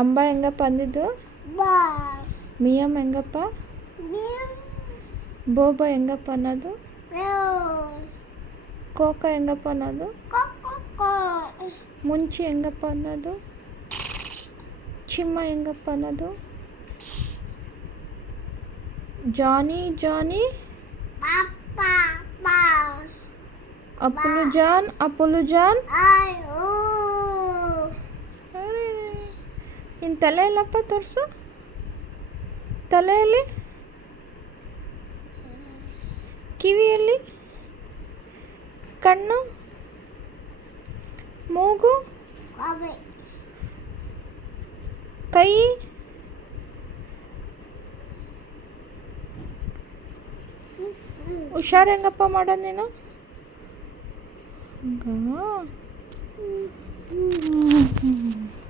ಅಂಬ ಹೆಂಗಪ್ಪ ಅಂದಿದ್ದು? ಮಿಯಮ್ ಹೆಂಗಪ್ಪ? ಬೋಬ ಹೆಂಗಪ್ಪ ಅನ್ನೋದು? ಕೋಕ ಹೆಂಗಪ್ಪ ಅನ್ನೋದು? ಮುಂಚಿ ಹೆಂಗಪ್ಪ ಅನ್ನೋದು? ಚಿಮ್ಮ ಹೆಂಗಪ್ಪ ಅನ್ನೋದು? ಜಾನಿ ಜಾನಿ ಅಪುಲು ಜಾನ್ ನಿನ್ನ ತಲೆ ಎಲ್ಲಪ್ಪ ತೋರಿಸು. ತಲೆಯಲ್ಲಿ, ಕಿವಿಯಲ್ಲಿ, ಕಣ್ಣು, ಮೂಗು, ಕೈ, ಹುಷಾರು ಹೆಂಗಪ್ಪ ಮಾಡೋದು ನೀನು? ಹಂಗ